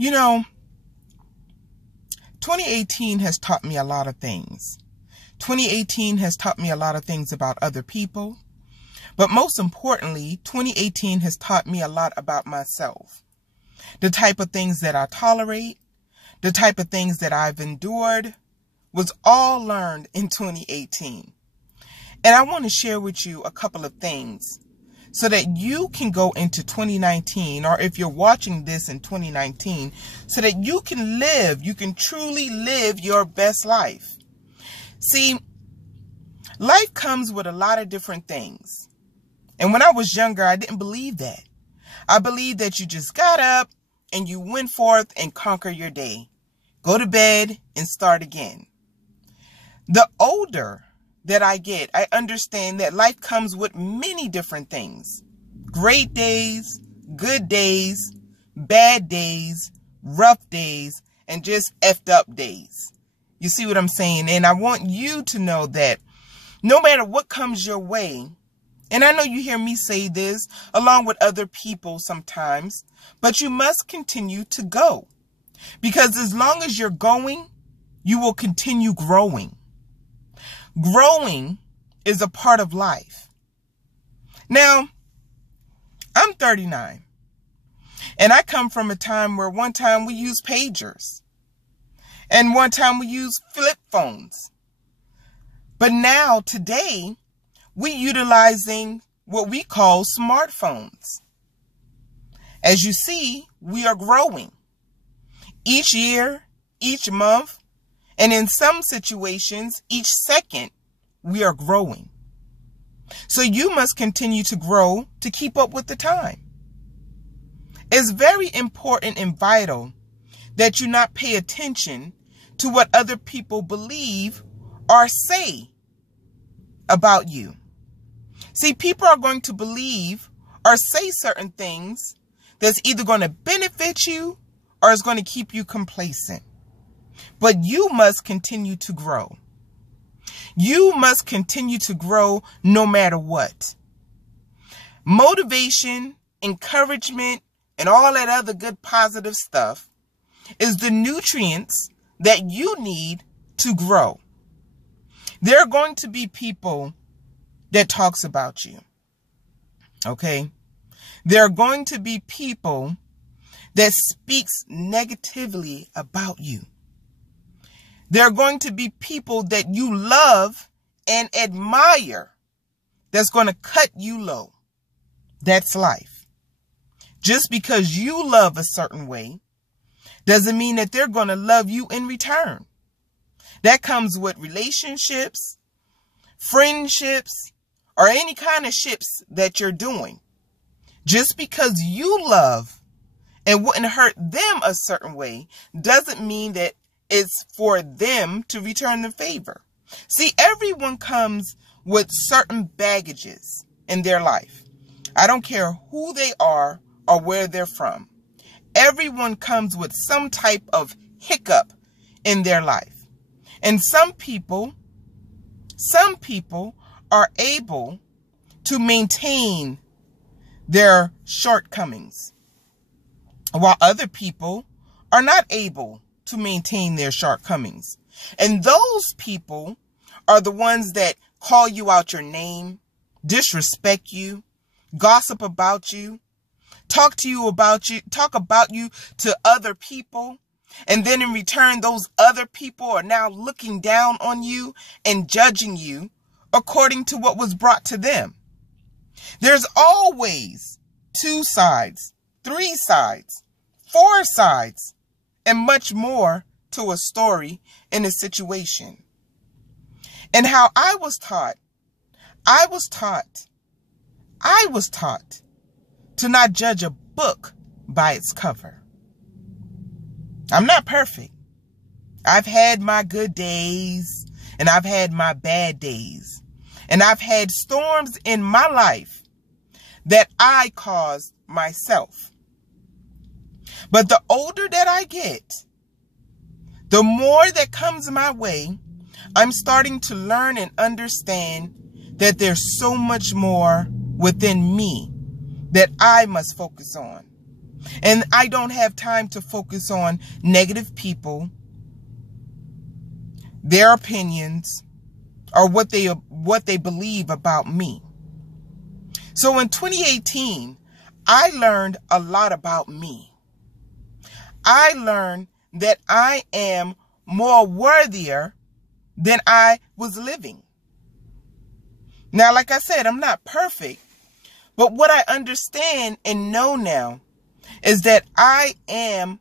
You know, 2018 has taught me a lot of things. 2018 has taught me a lot of things about other people. But most importantly, 2018 has taught me a lot about myself. The type of things that I tolerate, the type of things that I've endured, was all learned in 2018. And I want to share with you a couple of things so that you can go into 2019, or if you're watching this in 2019, so that you can truly live your best life. See, life comes with a lot of different things. And when I was younger, I didn't believe that. I believed that you just got up and you went forth and conquer your day. Go to bed and start again. The older that I get, I understand that life comes with many different things. Great days, good days, bad days, rough days, and just effed up days. You see what I'm saying? And I want you to know that no matter what comes your way, and I know you hear me say this along with other people sometimes, but you must continue to go. Because as long as you're going, you will continue growing. Growing is a part of life. Now, I'm 39. And I come from a time where one time we used pagers. And one time we used flip phones. But now, today, we're utilizing what we call smartphones. As you see, we are growing. Each year, each month, and in some situations, each second, we are growing. So you must continue to grow to keep up with the time. It's very important and vital that you not pay attention to what other people believe or say about you. See, people are going to believe or say certain things that's either going to benefit you or is going to keep you complacent. But you must continue to grow. You must continue to grow no matter what. Motivation, encouragement, and all that other good positive stuff is the nutrients that you need to grow. There are going to be people that talks about you. Okay? There are going to be people that speaks negatively about you. There are going to be people that you love and admire that's going to cut you low. That's life. Just because you love a certain way doesn't mean that they're going to love you in return. That comes with relationships, friendships, or any kind of ships that you're doing. Just because you love and wouldn't hurt them a certain way doesn't mean that it's for them to return the favor. See, everyone comes with certain baggages in their life. I don't care who they are or where they're from. Everyone comes with some type of hiccup in their life. And some people are able to maintain their shortcomings, while other people are not able to maintain their shortcomings. And those people are the ones that call you out your name, disrespect you, gossip about you, talk about you to other people. And then in return, those other people are now looking down on you and judging you according to what was brought to them. There's always 2 sides, 3 sides, 4 sides, and much more to a story in a situation. And how I was taught to not judge a book by its cover. I'm not perfect. I've had my good days and I've had my bad days. And I've had storms in my life that I caused myself. But the older that I get, the more that comes my way, I'm starting to learn and understand that there's so much more within me that I must focus on. And I don't have time to focus on negative people, their opinions, or what they believe about me. So in 2018, I learned a lot about me. I learned that I am more worthier than I was living. Now, like I said, I'm not perfect, but what I understand and know now is that I am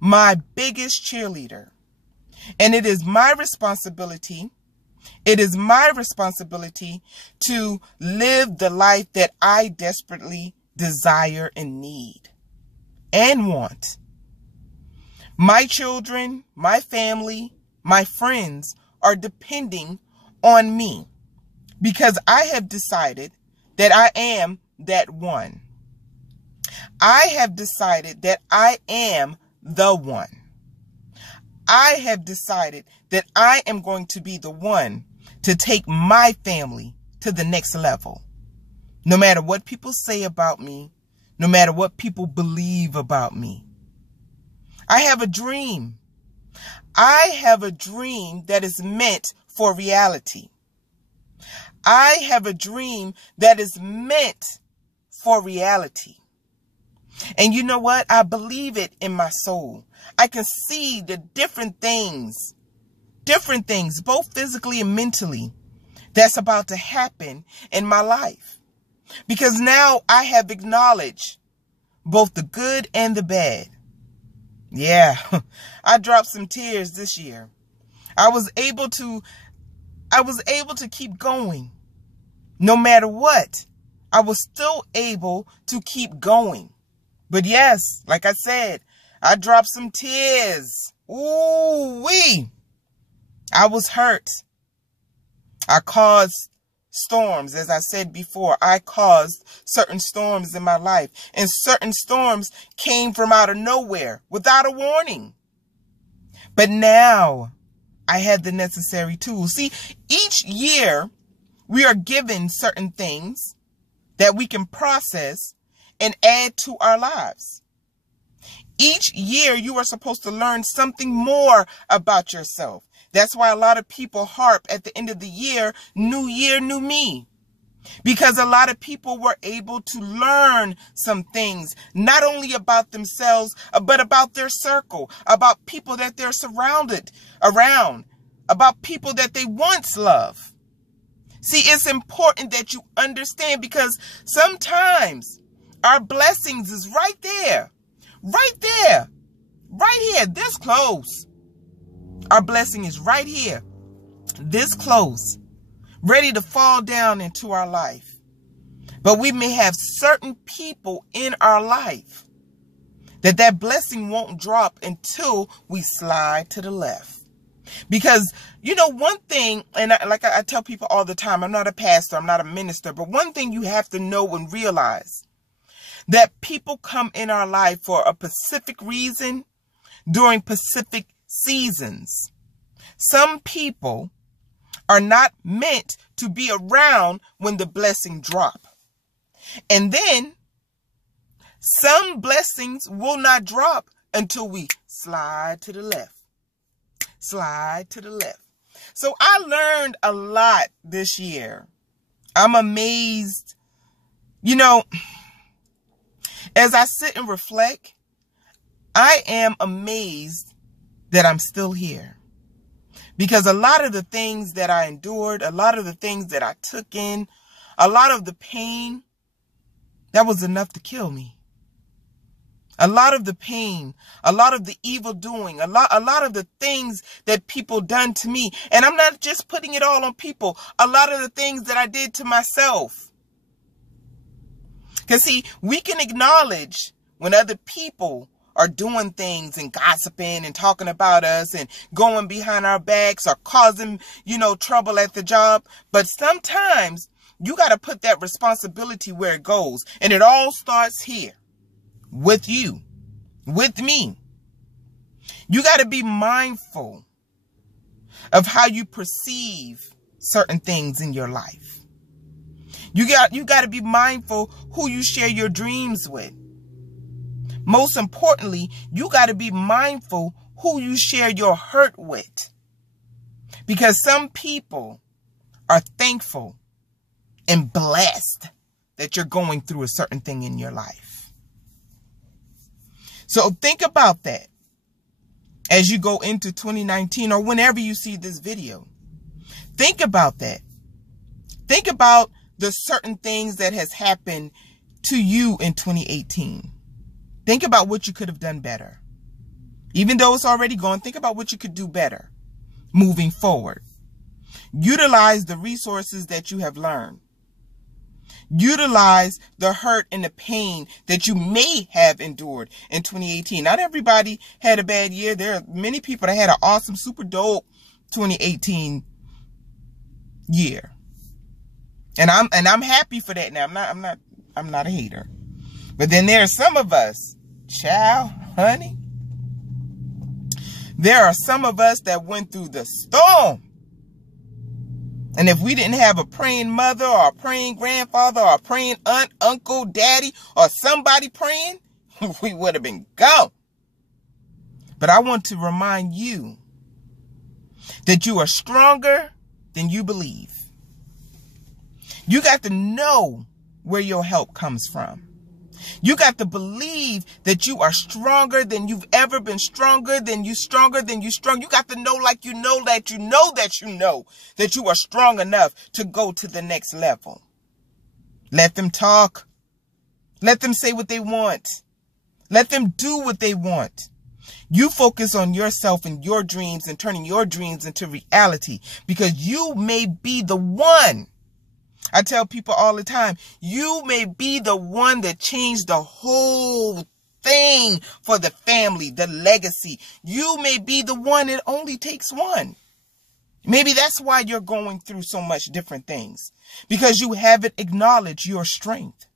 my biggest cheerleader. And it is my responsibility. It is my responsibility to live the life that I desperately desire and need and want. My children, my family, my friends are depending on me because I have decided that I am that one. I have decided that I am the one. I have decided that I am going to be the one to take my family to the next level. No matter what people say about me, no matter what people believe about me. I have a dream. I have a dream that is meant for reality. I have a dream that is meant for reality. And you know what? I believe it in my soul. I can see the different things, both physically and mentally, that's about to happen in my life. Because now I have acknowledged both the good and the bad. Yeah, I dropped some tears this year. I was able to keep going. No matter what, I was still able to keep going. But yes, like I said, I dropped some tears. Ooh-wee. I was hurt. I caused storms. As I said before, I caused certain storms in my life. And certain storms came from out of nowhere without a warning. But now I had the necessary tools. See, each year we are given certain things that we can process and add to our lives. Each year you are supposed to learn something more about yourself. That's why a lot of people harp at the end of the year, new me. Because a lot of people were able to learn some things, not only about themselves, but about their circle, about people that they're surrounded around, about people that they once loved. See, it's important that you understand because sometimes our blessings is right there, right here, this close. Our blessing is right here, this close, ready to fall down into our life. But we may have certain people in our life that blessing won't drop until we slide to the left. Because, you know, one thing, and I tell people all the time, I'm not a pastor, I'm not a minister, but one thing you have to know and realize, that people come in our life for a specific reason during specific seasons. Some people are not meant to be around when the blessing drop. And then some blessings will not drop until we slide to the left. Slide to the left. So I learned a lot this year. I'm amazed. You know, as I sit and reflect, I am amazed that I'm still here. Because a lot of the things that I endured, a lot of the things that I took in, a lot of the pain, that was enough to kill me. A lot of the pain, a lot of the evil doing, a lot of the things that people done to me. And I'm not just putting it all on people. A lot of the things that I did to myself. Because see, we can acknowledge when other people are doing things and gossiping and talking about us and going behind our backs or causing, trouble at the job. But sometimes you got to put that responsibility where it goes. And it all starts here with you, with me. You got to be mindful of how you perceive certain things in your life. You got to be mindful who you share your dreams with. Most importantly, you got to be mindful who you share your hurt with. Because some people are thankful and blessed that you're going through a certain thing in your life. So think about that as you go into 2019 or whenever you see this video. Think about that. Think about the certain things that has happened to you in 2018. Think about what you could have done better. Even though it's already gone, think about what you could do better moving forward. Utilize the resources that you have learned. Utilize the hurt and the pain that you may have endured in 2018. Not everybody had a bad year. There are many people that had an awesome, super dope 2018 year. And I'm happy for that now. I'm not a hater. But then there are some of us, child, honey. There are some of us that went through the storm. And if we didn't have a praying mother or a praying grandfather or a praying aunt, uncle, daddy, or somebody praying, we would have been gone. But I want to remind you that you are stronger than you believe. You got to know where your help comes from. You got to believe that you are stronger than you've ever been, stronger than you strong. You got to know like you know that you know that you know that you are strong enough to go to the next level. Let them talk. Let them say what they want. Let them do what they want. You focus on yourself and your dreams and turning your dreams into reality, because you may be the one. I tell people all the time, you may be the one that changed the whole thing for the family, the legacy. You may be the one. It only takes one. Maybe that's why you're going through so much different things, because you haven't acknowledged your strength.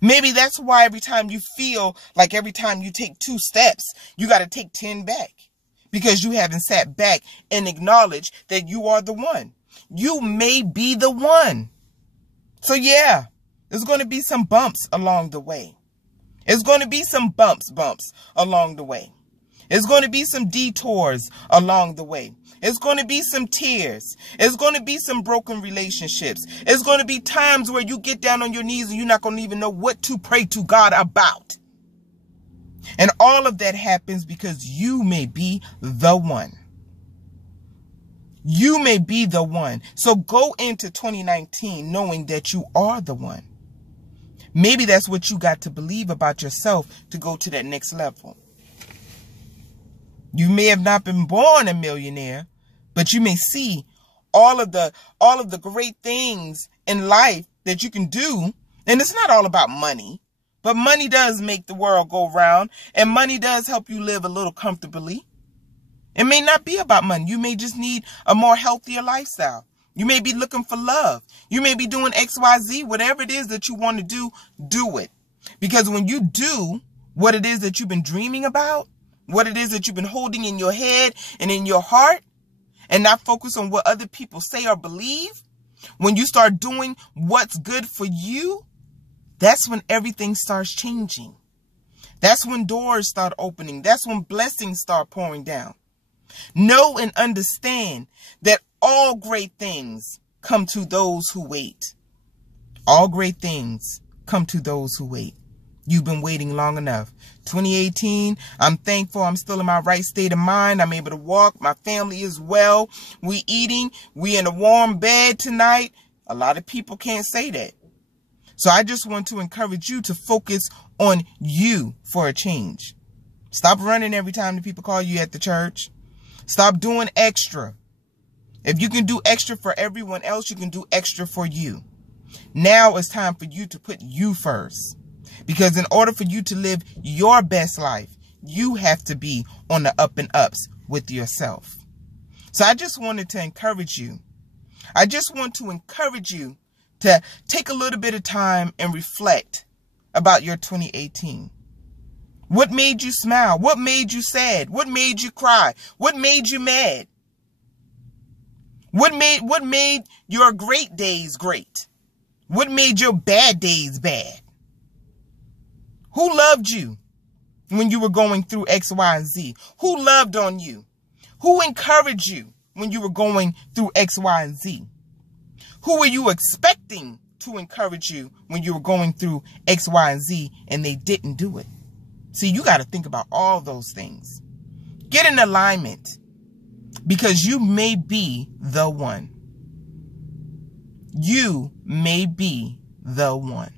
Maybe that's why every time you feel like every time you take 2 steps, you got to take 10 back, because you haven't sat back and acknowledged that you are the one. You may be the one. So yeah, there's going to be some bumps along the way. It's going to be some bumps along the way. It's going to be some detours along the way. It's going to be some tears. It's going to be some broken relationships. It's going to be times where you get down on your knees and you're not going to even know what to pray to God about. And all of that happens because you may be the one. You may be the one. So go into 2019 knowing that you are the one. Maybe that's what you got to believe about yourself to go to that next level. You may have not been born a millionaire, but you may see all of the great things in life that you can do. And it's not all about money, but money does make the world go round, and money does help you live a little comfortably. It may not be about money. You may just need a more healthier lifestyle. You may be looking for love. You may be doing XYZ. Whatever it is that you want to do, do it. Because when you do what it is that you've been dreaming about, what it is that you've been holding in your head and in your heart, and not focus on what other people say or believe, when you start doing what's good for you, that's when everything starts changing. That's when doors start opening. That's when blessings start pouring down. Know and understand that all great things come to those who wait. All great things come to those who wait. You've been waiting long enough. 2018, I'm thankful I'm still in my right state of mind. I'm able to walk. My family is well. We eating. We in a warm bed tonight. A lot of people can't say that. So I just want to encourage you to focus on you for a change. Stop running every time the people call you at the church. Stop doing extra. If you can do extra for everyone else, you can do extra for you. Now it's time for you to put you first. Because in order for you to live your best life, you have to be on the up and ups with yourself. So I just wanted to encourage you. I just want to encourage you to take a little bit of time and reflect about your 2018. What made you smile? What made you sad? What made you cry? What made you mad? What made your great days great? What made your bad days bad? Who loved you? when you were going through X, Y, and Z? Who loved on you? Who encouraged you when you were going through X, Y, and Z? Who were you expecting to encourage you when you were going through X, Y, and Z and they didn't do it? See, you got to think about all those things. Get in alignment, because you may be the one. You may be the one.